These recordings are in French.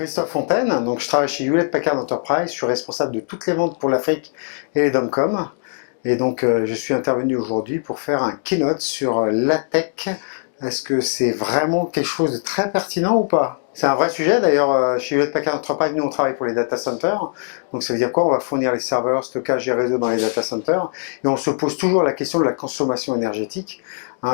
Christophe Fontaine, donc je travaille chez Hewlett Packard Enterprise, je suis responsable de toutes les ventes pour l'Afrique et les DOMCOM. Et donc je suis intervenu aujourd'hui pour faire un keynote sur la tech. Est-ce que c'est vraiment quelque chose de très pertinent ou pas? C'est un vrai sujet, d'ailleurs chez Hewlett Packard Enterprise, nous on travaille pour les data centers. Donc ça veut dire quoi? On va fournir les serveurs, stockage et réseaux dans les data centers. Et on se pose toujours la question de la consommation énergétique.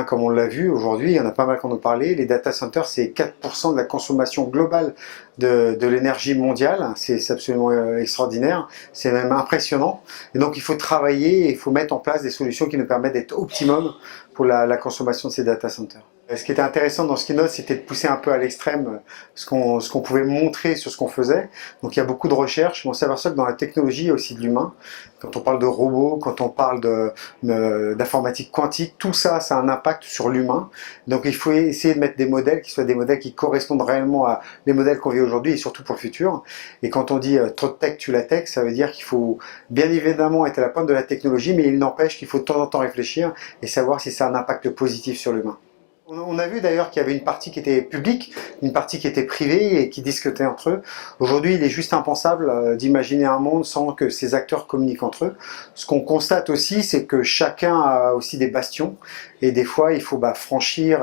Comme on l'a vu aujourd'hui, il y en a pas mal qui en ont parlé, les data centers c'est 4% de la consommation globale de l'énergie mondiale, c'est absolument extraordinaire, c'est même impressionnant. Et donc il faut travailler, il faut mettre en place des solutions qui nous permettent d'être optimum pour la consommation de ces data centers. Ce qui était intéressant dans ce keynote, c'était de pousser un peu à l'extrême ce qu'on pouvait montrer sur ce qu'on faisait. Donc il y a beaucoup de recherches, mais on s'aperçoit que dans la technologie, il y a aussi de l'humain. Quand on parle de robots, quand on parle d'informatique quantique, tout ça, ça a un impact sur l'humain. Donc il faut essayer de mettre des modèles qui soient des modèles qui correspondent réellement à les modèles qu'on vit aujourd'hui et surtout pour le futur. Et quand on dit trop de tech tue la tech, ça veut dire qu'il faut bien évidemment être à la pointe de la technologie, mais il n'empêche qu'il faut de temps en temps réfléchir et savoir si ça a un impact positif sur l'humain. On a vu d'ailleurs qu'il y avait une partie qui était publique, une partie qui était privée et qui discutait entre eux. Aujourd'hui, il est juste impensable d'imaginer un monde sans que ces acteurs communiquent entre eux. Ce qu'on constate aussi, c'est que chacun a aussi des bastions et des fois, il faut franchir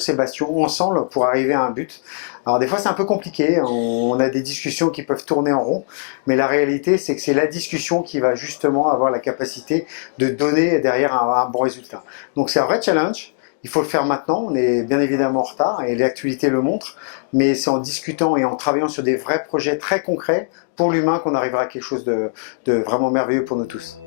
ces bastions ensemble pour arriver à un but. Alors des fois, c'est un peu compliqué, on a des discussions qui peuvent tourner en rond, mais la réalité, c'est que c'est la discussion qui va justement avoir la capacité de donner derrière un bon résultat. Donc c'est un vrai challenge. Il faut le faire maintenant, on est bien évidemment en retard et l'actualité le montre, mais c'est en discutant et en travaillant sur des vrais projets très concrets pour l'humain qu'on arrivera à quelque chose de vraiment merveilleux pour nous tous.